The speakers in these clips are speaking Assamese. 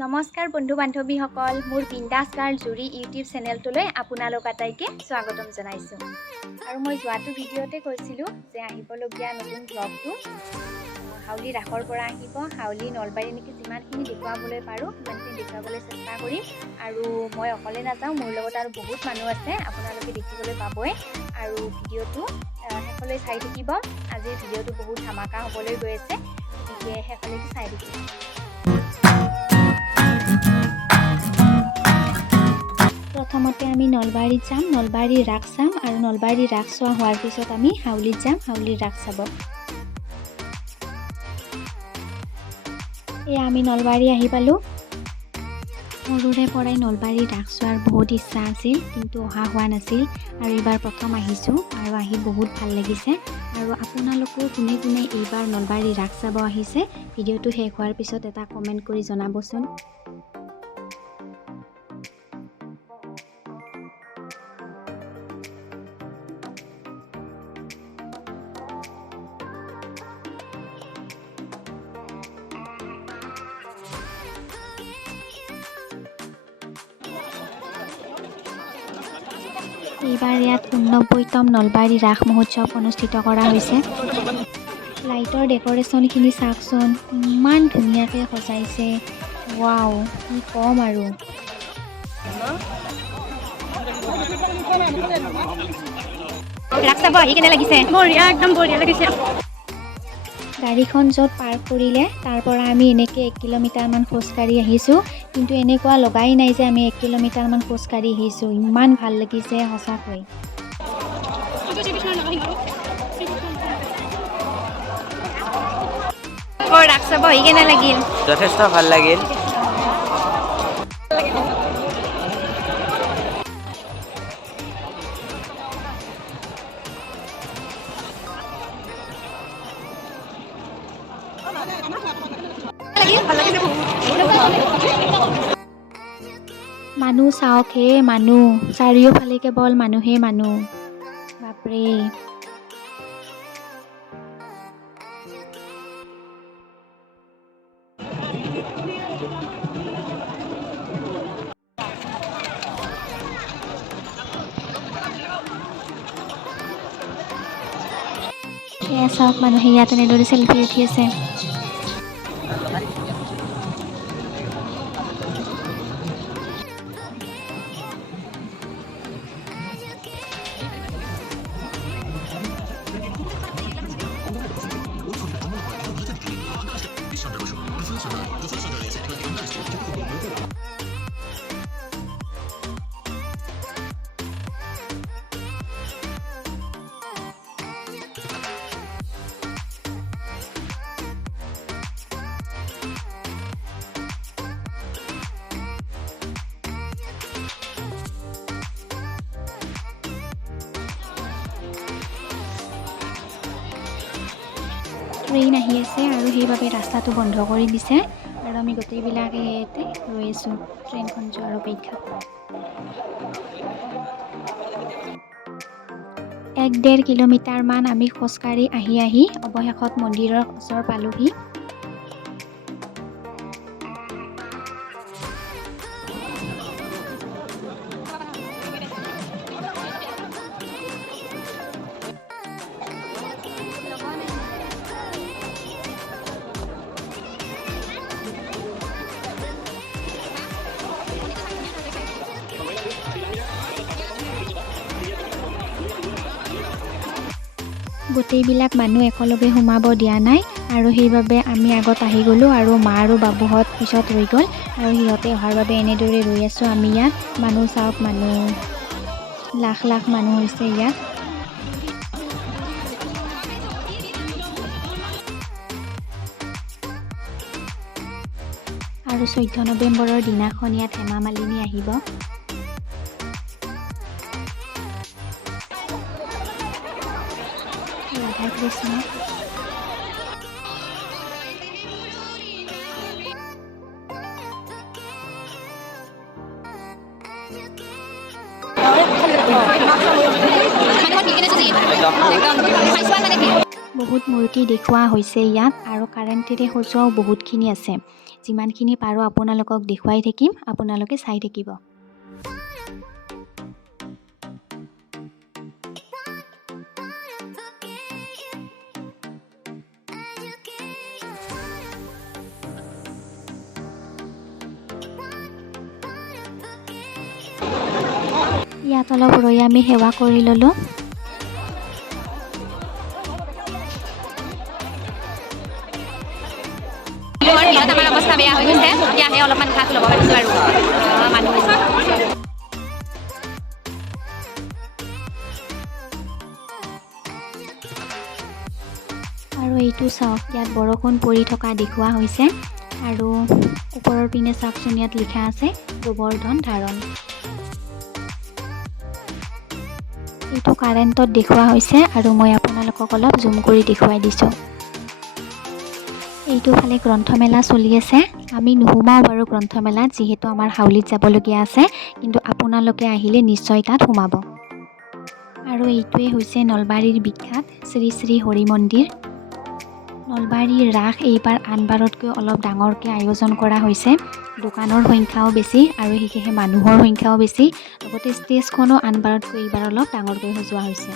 নমস্কাৰ বন্ধু বান্ধৱীসকল, মোৰ বিন্দাছ গাৰ্ল জুৰি ইউটিউব চেনেলটোলৈ আপোনালোক আটাইকে স্বাগতম জনাইছোঁ। আৰু মই যোৱাটো ভিডিঅ'তে কৈছিলোঁ যে আহিবলগীয়া নতুন ব্লগটো হাউলি ৰাসৰ পৰা আহিব। হাউলি নলবাৰী নেকি যিমানখিনি দেখুৱাবলৈ পাৰোঁ সিমানখিনি দেখুৱাবলৈ চেষ্টা কৰিম। আৰু মই অকলে নাযাওঁ, মোৰ লগত আৰু বহুত মানুহ আছে, আপোনালোকে দেখিবলৈ পাবই। আৰু ভিডিঅ'টো শেষলৈ চাই থাকিব। আজিৰ ভিডিঅ'টো বহুত ধামাকা হ'বলৈ গৈ আছে, গতিকে শেষলৈকে চাই থাকিব। প্ৰথমতে আমি নলবাৰীত যাম, নলবাৰীৰ ৰাস চাম আৰু নলবাৰীৰ ৰাস চোৱা হোৱাৰ পিছত আমি হাউলিত যাম, হাউলিৰ ৰাস চাব। এয়া আমি নলবাৰী আহি পালোঁ। সৰুৰে পৰাই নলবাৰীৰ ৰাস চোৱাৰ বহুত ইচ্ছা আছিল, কিন্তু অহা হোৱা নাছিল। আৰু এইবাৰ প্ৰথম আহিছোঁ আৰু আহি বহুত ভাল লাগিছে। আৰু আপোনালোকেও কোনে কোনে এইবাৰ নলবাৰীৰ ৰাস চাব আহিছে, ভিডিঅ'টো শেষ হোৱাৰ পিছত এটা কমেণ্ট কৰি জনাবচোন। এইবাৰ ইয়াত ৮৯তম নলবাৰী ৰাস মহোৎসৱ অনুষ্ঠিত কৰা হৈছে। লাইটৰ ডেক'ৰেশ্যনখিনি চাওকচোন, ইমান ধুনীয়াকৈ সজাইছে। ৱাও, কি ক'ম আৰু। ৰাস চাব আহি কেনে লাগিছে? বঢ়িয়া, একদম বঢ়িয়া লাগিছে। গাড়ীখন য'ত পাৰ্ক কৰিলে তাৰ পৰা আমি এনেকৈ 1 কিলোমিটাৰমান খোজকাঢ়ি আহিছোঁ, কিন্তু এনেকুৱা লগাই নাই যে আমি 1 কিলোমিটাৰমান খোজকাঢ়ি আহিছোঁ। ইমান ভাল লাগিছে সঁচাকৈ। ৰাস চাব আহি কেনে লাগিল? যথেষ্ট ভাল লাগিল। মানুহ চাওকহে, মানুহ চাৰিওফালে কেৱল মানুহে মানুহ। বাপৰে। এয়া চাওক, মানুহে ইয়াত এনেদৰে চেলফি উঠি আছে। ট্ৰেইন আহি আছে আৰু সেইবাবে ৰাস্তাটো বন্ধ কৰি দিছে, আৰু আমি গোটেইবিলাকে ইয়াতে ৰৈ আছোঁ ট্ৰেইনখন যোৱাৰ অপেক্ষাত। 1-1.5 কিলোমিটাৰমান আমি খোজকাঢ়ি আহি অৱশেষত মন্দিৰৰ ওচৰ পালোহি। গোটেইবিলাক মানুহ একেলগে সোমাব দিয়া নাই, আৰু সেইবাবে আমি আগত আহি গ'লোঁ আৰু মা আৰু বাবুহঁত পিছত ৰৈ গ'ল, আৰু সিহঁতে অহাৰ বাবে এনেদৰে ৰৈ আছোঁ আমি ইয়াত। মানুহ চাওক, মানুহ লাখ লাখ মানুহ হৈছে ইয়াত। আৰু 14 নৱেম্বৰৰ দিনাখন ইয়াত হেমা মালিনী আহিব। ৰাধা কৃষ্ণ। বহুত মূৰ্তি দেখুওৱা হৈছে ইয়াত আৰু কাৰেণ্টেৰে সজোৱাও বহুতখিনি আছে। যিমানখিনি পাৰোঁ আপোনালোকক দেখুৱাই থাকিম, আপোনালোকে চাই থাকিব। ইয়াত অলপ ৰৈ আমি সেৱা কৰি ল'লোঁ। আমাৰ অৱস্থা বেয়া হৈ গৈছে, এতিয়াহে অলপমান ঘাট ল'ব পাৰিছোঁ আৰু মানুহ আৰু এইটো চাওক, ইয়াত বৰষুণ পৰি থকা দেখুওৱা হৈছে আৰু ওপৰৰ পিনে চাওকচোন, ইয়াত লিখা আছে গোবৰ্ধন ধাৰণ। এইটো কাৰেণ্টত দেখুওৱা হৈছে আৰু মই আপোনালোকক অলপ জুম কৰি দেখুৱাই দিছোঁ। এইটো ফালে গ্ৰন্থমেলা চলি আছে। আমি নোসোমাওঁ বাৰু গ্ৰন্থমেলাত, যিহেতু আমাৰ হাউলিত যাবলগীয়া আছে, কিন্তু আপোনালোকে আহিলে নিশ্চয় তাত সোমাব। আৰু এইটোৱে হৈছে নলবাৰীৰ বিখ্যাত শ্ৰী শ্ৰী হৰি মন্দিৰ। নলবাৰীৰ ৰাস এইবাৰ আনবাৰতকৈ অলপ ডাঙৰকৈ আয়োজন কৰা হৈছে। দোকানৰ সংখ্যাও বেছি আৰু সেয়েহে মানুহৰ সংখ্যাও বেছি, লগতে ষ্টেজখনো আনবাৰতকৈ এইবাৰ অলপ ডাঙৰকৈ সজোৱা হৈছে।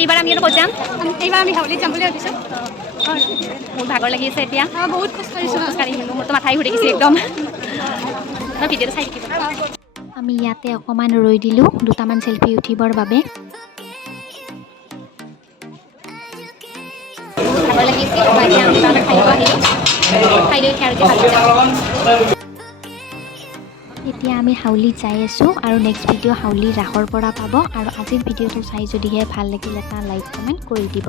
এইবাৰ আমি ক'ত যাম? এইবাৰ আমি হাউলিত যাম বুলি ভাবিছোঁ। মোৰ ভাগৰ লাগি আছে এতিয়া, বহুত খোজকাঢ়িছোঁ, মোৰতো মাথাই ঘূৰি গৈছে একদম। ভিডিঅ'টো চাই থাকিব। আমি ইয়াতে অকণমান ৰৈ দিলোঁ দুটামান চেলফি উঠিবৰ বাবে। ভাগৰ লাগি আছে, এতিয়া আমি খাই আহিলোঁ, খাই লৈ আৰু এতিয়া আমি হাউলিত যাই আছোঁ আৰু নেক্সট ভিডিঅ' হাউলিৰ ৰাসৰ পৰা পাব। আৰু আজিৰ ভিডিঅ'টো চাই যদিহে ভাল লাগিল, এটা লাইক কমেণ্ট কৰি দিব।